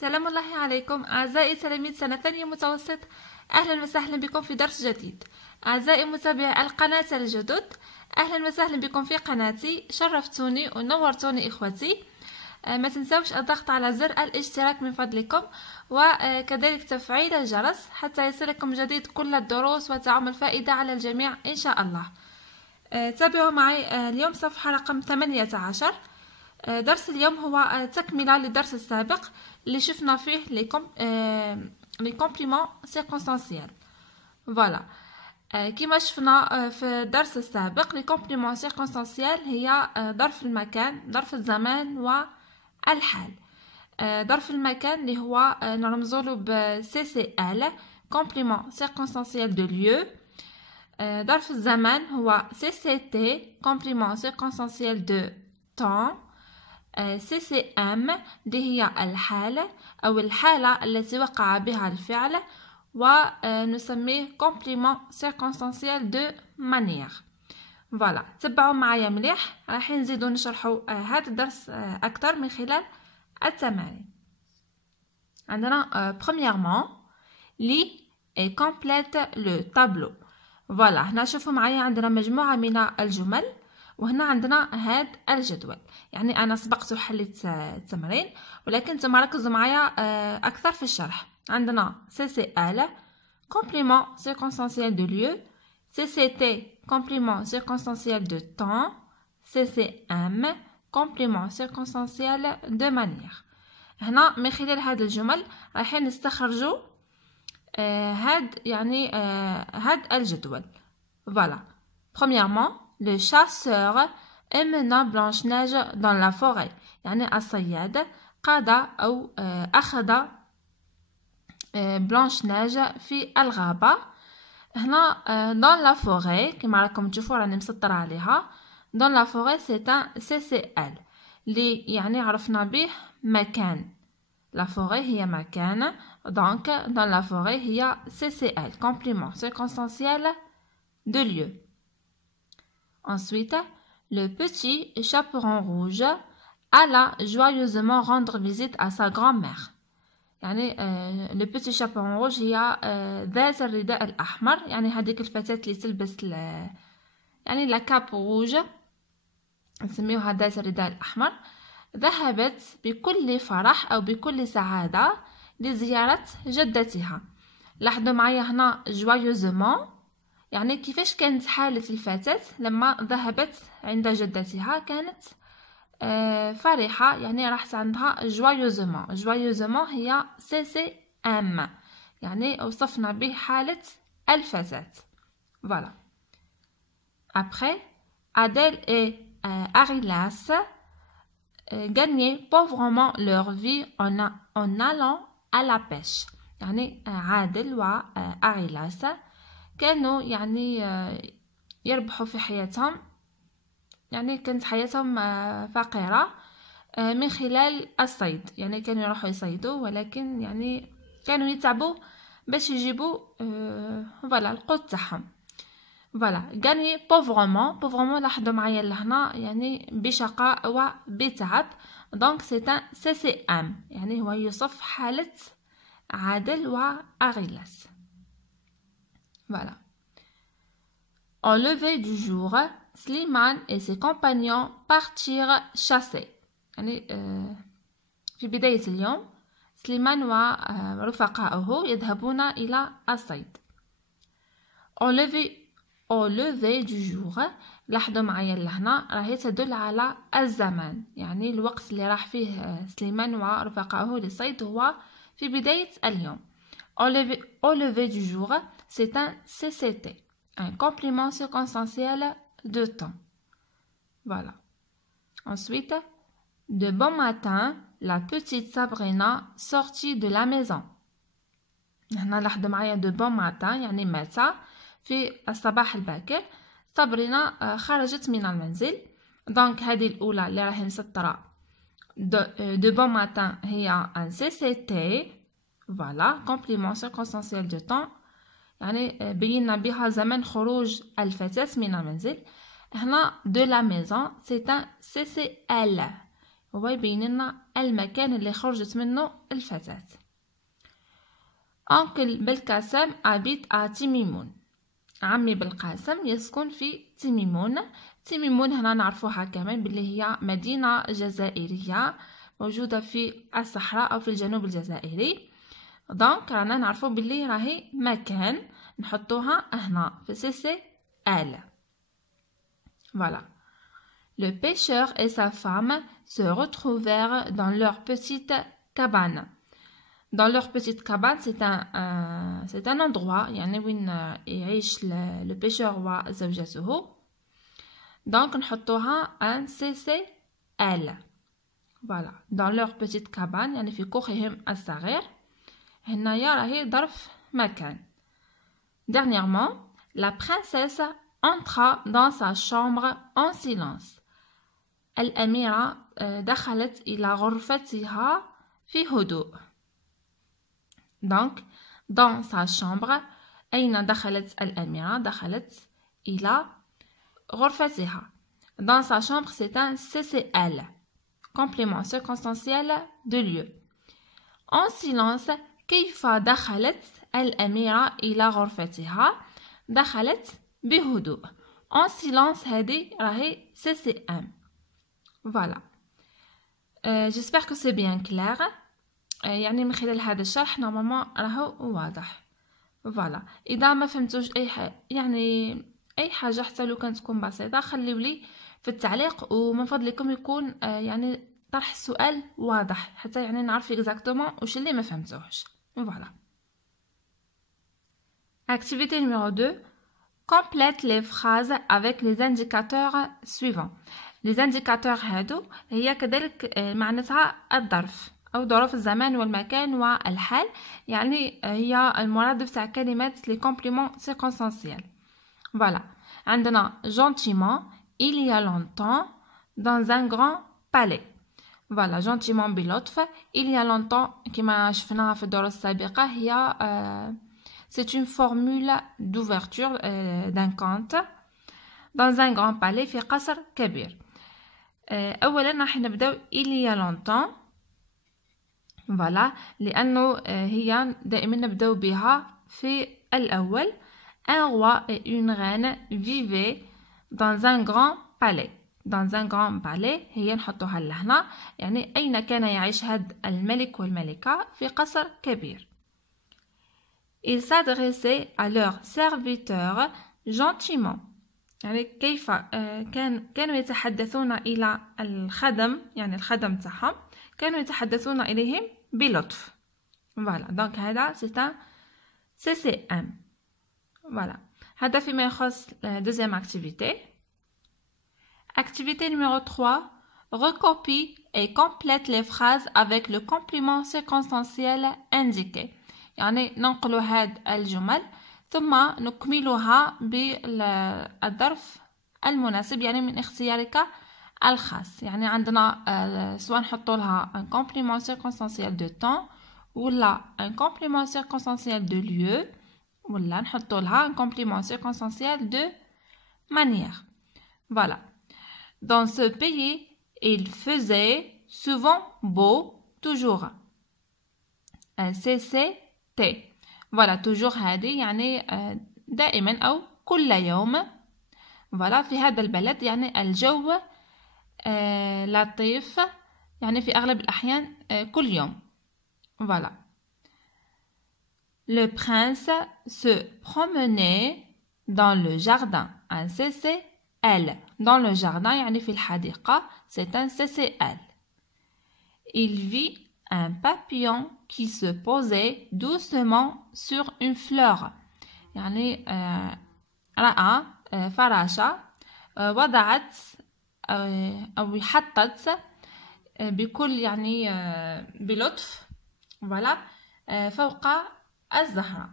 سلام الله عليكم أعزائي تلاميذ سنة ثانية متوسط. أهلا وسهلا بكم في درس جديد. أعزائي متابعي القناة الجدد، أهلا وسهلا بكم في قناتي. شرفتوني ونورتوني إخوتي. ما تنسوش الضغط على زر الاشتراك من فضلكم، وكذلك تفعيل الجرس حتى يصلكم جديد كل الدروس وتعم الفائدة على الجميع إن شاء الله. تابعوا معي اليوم صفحة رقم 18. درس اليوم هو تكملة للدرس السابق اللي شفنا فيه لي كومبليمون سيركونستانسيال. فوالا، كما شفنا في الدرس السابق لي كومبليمون سيركونستانسيال هي ظرف المكان، ظرف الزمان والحال. ظرف المكان اللي هو نرمزوله ب CCL كومبليمون سيركونستانسيال دو ليو. ظرف الزمان هو CCT كومبليمون سيركونستانسيال دو temps. CCM اللي هي الحالة أو الحالة التي وقع بها الفعل، ونسميه complément circonstanciel de manière. فوالا، تبعوا معايا مليح، راح نزيدو نشرحوا هذا الدرس أكثر من خلال التمارين. عندنا premièrement lit et complète le tableau. فوالا، هنا شوفوا معايا عندنا مجموعة من الجمل، وهنا عندنا هاد الجدول. يعني انا سبقت وحليت التمرين، ولكن نتوما ركزوا معايا اكثر في الشرح. عندنا CCL complément circonstanciel de lieu، CCT complément circonstanciel de temps، CCM complément circonstanciel de manière. هنا من خلال هاد الجمل راح نستخرجوا هاد الجدول. فوالا، premièrement le chasseur emmena Blanche-Neige dans la forêt. يعني الصياد قاد أو أخذ Blanche-Neige في الغابة. هنا dans la forêt كما راكم تشوفوا راني مسطرة عليها. dans la forêt c'est un CCL اللي يعني عرفنا به مكان. la forêt هي مكان، donc dans la forêt هي CCL complément circonstanciel de lieu. Ensuite, le petit chaperon rouge alla joyeusement rendre visite à sa grand-mère. يعني le petit chaperon rouge هي ذات الرداء الأحمر، يعني هذيك الفتاة اللي تلبس يعني لا كاب روج، نسميوها ذات الرداء الأحمر. ذهبت بكل فرح أو بكل سعادة لزيارة جدتها. لاحظوا معايا هنا joyeusement، يعني كيفاش كانت حالة الفتاة لما ذهبت عند جدتها. كانت فرحة، يعني راحت عندها joyeusement. joyeusement هي CCM، يعني وصفنا به حالة الفتاة. voilà. Après, Adèle et Arilas gagnaient pauvrement leur vie en allant à la pêche. يعني عادل وأريلاس كانوا يعني يربحوا في حياتهم، يعني كانت حياتهم فقيرة من خلال الصيد. يعني كانوا يروحوا يصيدوا، ولكن يعني كانوا يتعبوا باش يجيبوا فوالا القوت تاعهم. فوالا، غاني بوفرمون لاحظوا معايا لهنا يعني بشقاء وبتعب. دونك سي ان CCM، يعني هو يوصف حالة عادل وأغيلاس. Voilà. Au lever du jour, Slimane et ses compagnons partirent chasser. يعني في بداية اليوم سليمان ورفقائه يذهبون إلى الصيد. Au lever du jour، لاحظوا معايا لهنا راهي تدل على الزمان، يعني الوقت اللي راح فيه سليمان ورفقائه للصيد هو في بداية اليوم. Au lever du jour, c'est un CCT, un complément circonstanciel de temps. Voilà. Ensuite, de bon matin, la petite Sabrina sortit de la maison. هنا لاحظوا معايا de bon matin يعني متى في الصباح الباكر. صابرينا خرجت من المنزل. دونك هذه الأولى اللي راهي مسطرة de bon matin هي un CCT. Voilà, complément circonstanciel de temps، يعني بينا بها زمن خروج الفتاة من المنزل. هنا de la maison c'est un CCL، هو يبين لنا المكان اللي خرجت منه الفتاة. أنكل بالقاسم habite à تيميمون. عمي بالقاسم يسكن في تيميمون. تيميمون هنا نعرفوها كمان باللي هي مدينة جزائرية موجودة في الصحراء أو في الجنوب الجزائري. دونك رانا نعرفو باللي راهي مكان نحطوها هنا في سي ال. Voilà. Le pêcheur et sa femme se retrouvèrent dans leur petite cabane. Dans leur petite cabane, c'est un endroit يعني وين يعيش le pêcheur وزوجته. Donc نحطوها un CCL. Voilà. Dans leur petite cabane يعني في كوخهم الصغير. هنايا راهي ظرف مكان. Dernièrement, la princesse entra dans sa chambre en silence. الأميرة دخلت إلى غرفتها في هدوء. Donc, dans sa chambre, أين دخلت الأميرة؟ دخلت إلى غرفتها. Dans sa chambre, c'est un CCL, complément circonstanciel de lieu. En silence, كيف دخلت الأميرة إلى غرفتها؟ دخلت بهدوء. En silence هذه راهي CCM. Voilà. J'espère que c'est bien clair. يعني من خلال هذا الشرح نورمالمون راهو واضح. Voilà. إذا ما فهمتوش أي حاجة حتى لو كانت تكون بسيطة خليو لي في التعليق ومن فضلكم يكون يعني طرح السؤال واضح حتى يعني نعرف exactement واش اللي ما فهمتوهش. Voilà. Activité numéro 2. Complète les phrases avec les indicateurs suivants. Les indicateurs هادو هي كذلك معناتها الظرف أو ظروف الزمان والمكان والحال، يعني هي المرادف تاع كلمات les compléments circonstanciels. Voilà. عندنا gentiment, il y a longtemps, dans un grand palais. Voilà, gentiment بلطف. Il y a longtemps كما شفناها في الدروس السابقة هي c'est une formule d'ouverture d'un conte. Dans un grand palais في قصر كبير. أولا راح نبداو il y a longtemps. Voilà, لأنه هي دائما نبداو بها في الأول. Un roi et une reine vivaient dans un grand palais. Dans un grand palais هي نحطوها لهنا، يعني أين كان يعيش هذا الملك والملكة؟ في قصر كبير. Ils s'adressaient à leurs serviteurs gentiment. يعني كيف كانوا يتحدثون إلى الخدم، يعني الخدم تاعهم كانوا يتحدثون إليهم بلطف. Voilà, donc هذا c'est un CCM. Voilà. هذا فيما يخص deuxième activité. Activité numéro 3. Recopie et complète les phrases avec le complément circonstanciel indiqué. يعني ننقل هاد الجمل ثم نكملها بالظرف المناسب، يعني من اختيارك الخاص. يعني عندنا سواء نحطوا لها un complément circonstanciel de temps ولا un complément circonstanciel de lieu ولا نحطوا لها un complément circonstanciel de manière. Voilà. Dans ce pays, il faisait souvent beau, toujours. Un CCT. Voilà, toujours هذه يعني دائما أو كل يوم. Voilà, في هذا البلد يعني الجو لطيف، يعني في أغلب الأحيان كل يوم. Voilà. Le prince se promenait dans le jardin. Un CCL. Dans le jardin يعني في الحديقة c'est un CCL. Il vit un papillon qui se posait doucement sur une fleur. يعني رأى فراشة وضعت أو حطت بكل يعني بلطف voilà فوق الزهرة.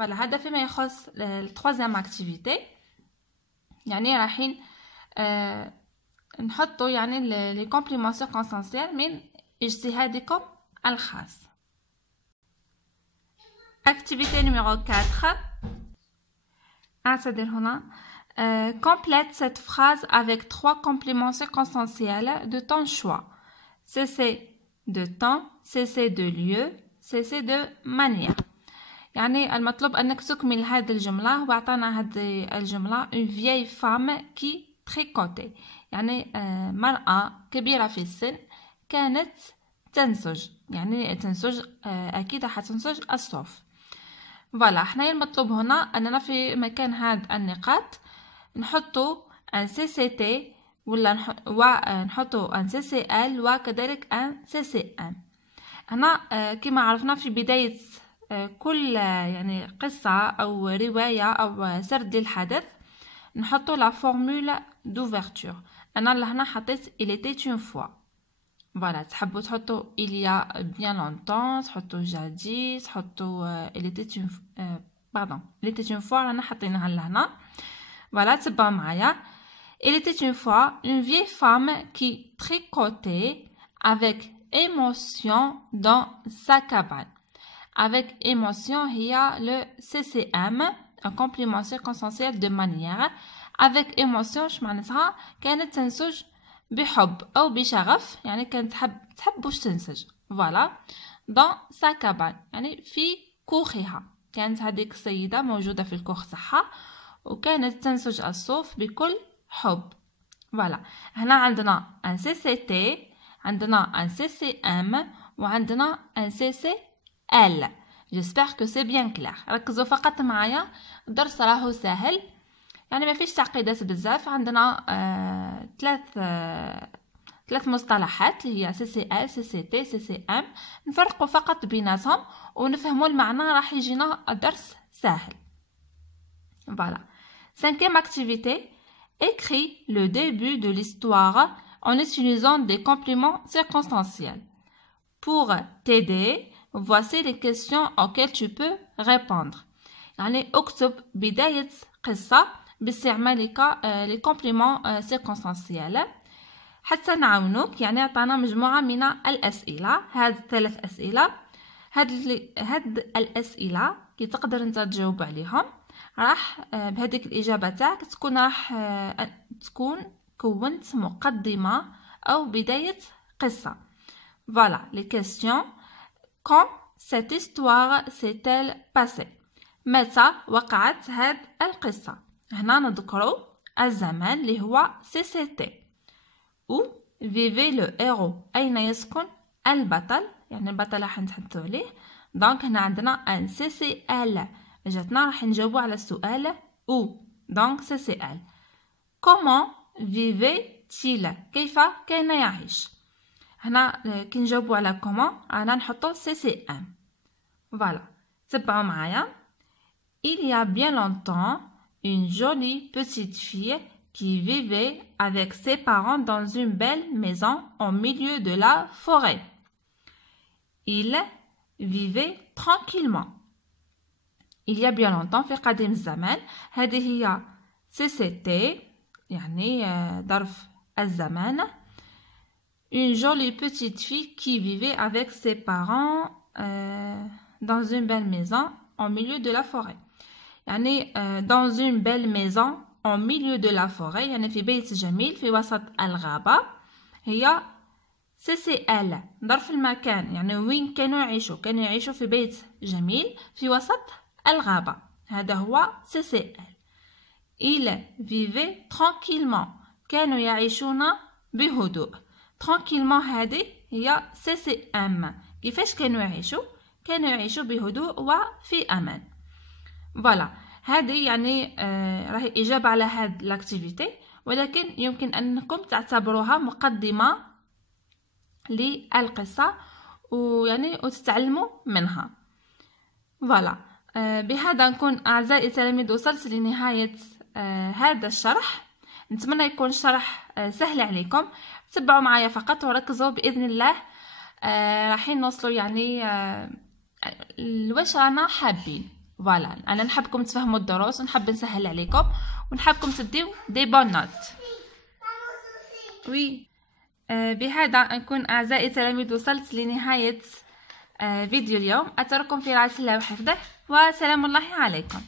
voilà هذا فيما يخص التروازيام اكتيفيتي. يعني رايحين نحطوا يعني لي كومبليمون سيركونستانسيال من اجتهادكم الخاص. activité numéro 4. c'est-à-dire هنا complète cette phrase avec 3 compléments circonstanciels de ton choix. cesser de temps, cesser de lieu, cesser de manière. يعني المطلوب أنك تكمل هذه الجملة. وعطانا هذه الجملة une vieille femme qui tricotait، يعني مرأة كبيرة في السن كانت تنسج، يعني تنسج أكيد حتنسج الصوف. فوالا، حنايا المطلوب هنا أننا في مكان هاد النقاط نحطو ان سي سي تي ولا نحطو ان سي سي ال وكذلك ان سي سي ام. هنا كما عرفنا في بداية كل يعني قصة أو رواية أو سرد للحدث نحطو لا فورمول دوفرتور. أنا لهنا حطيت il était une fois. فوالا، تحبوا تحطوا il y a bien longtemps، تحطوا جديد، تحطوا il était une il était une fois رانا حطيناها لهنا. فوالا، تبعوا معايا. Il était une fois une vieille femme qui tricotait avec émotion dans sa cabane. Avec émotion هي le CCM، un complément circonstanciel de manière. avec émotion اش معناتها؟ كانت تنسج بحب أو بشغف، يعني كانت تحب واش تنسج. فوالا، dans sa cabane يعني في كوخها. كانت هذيك السيدة موجودة في الكوخ تاعها وكانت تنسج الصوف بكل حب. فوالا، هنا عندنا ان سي سي تي، عندنا ان سي سي ام، وعندنا ان سي سي ال. جيسبر كو سي بيان كلير. ركزوا فقط معايا، الدرس راهو سهل يعني ما فيش تعقيدات بزاف. عندنا ثلاث مصطلحات اللي هي سي سي ال، سي سي تي، سي سي ام. نفرقوا فقط بيناتهم ونفهموا المعنى، راح يجينا الدرس سهل. Voilà. Cinquième activité, écris le début de l'histoire en utilisant des compléments circonstanciels. Pour t'aider, voici les questions auxquelles tu peux répondre. يعني اكتب بداية قصة باستعمالك les compléments circonstanciels حتى نعاونوك. يعني عطانا مجموعة من الأسئلة، هاد 3 أسئلة. هاد الأسئلة كي تقدر انت تجاوب عليهم راح بهذيك الإجابة تاعك تكون راح تكون كونت مقدمة أو بداية قصة. Voilà les questions. Quand cette histoire s'est-elle passée؟ متى وقعت هاد القصة؟ هنا نذكروا الزمان اللي هو CCT. Où vivait le héros؟ أين يسكن البطل؟ يعني البطل راح نتحدثوا عليه. دونك هنا عندنا ان CCL. جاتنا راح نجاوبوا على السؤال où. دونك CCL. Comment vivait-il؟ كيف كان يعيش؟ هنا كي نجاوبوا على comment رانا نحطوا CCM. فوالا، تبعوا معايا. Il y a bien longtemps une jolie petite fille qui vivait avec ses parents dans une belle maison au milieu de la forêt. Il vivait tranquillement. Il y a bien longtemps في قديم الزمان. هذه هي CCT يعني ظرف الزمان. Une jolie petite fille qui vivait avec ses parents dans une belle maison au milieu de la forêt. يعني dans une belle maison au milieu de la forêt يعني في بيت جميل في وسط الغابة. هي CCL ظرف المكان، يعني وين كانوا يعيشوا؟ كانوا يعيشوا في بيت جميل في وسط الغابة. هذا هو CCL. Il vivait tranquillement كانوا يعيشون بهدوء. tranquillement هذه هي CCM. كيفاش كانوا يعيشوا؟ كانوا يعيشوا بهدوء وفي أمان. فوالا، هذه يعني راهي إجابة على هاد لاكتيفيتي، ولكن يمكن أنكم تعتبروها مقدمة للقصة ويعني وتتعلموا منها. فوالا، بهذا نكون أعزائي التلاميذ وصلت لنهاية هذا الشرح. نتمنى يكون الشرح سهل عليكم. تبعوا معايا فقط وركزوا بإذن الله راح نوصلوا يعني واش رانا حابين. فوالا، انا نحبكم تفهموا الدروس ونحب نسهل عليكم ونحبكم تديو دي بون نوت. وي، بهذا نكون اعزائي التلاميذ وصلت لنهايه فيديو اليوم. اترككم في رعايه الله وحفظه، وسلام الله عليكم.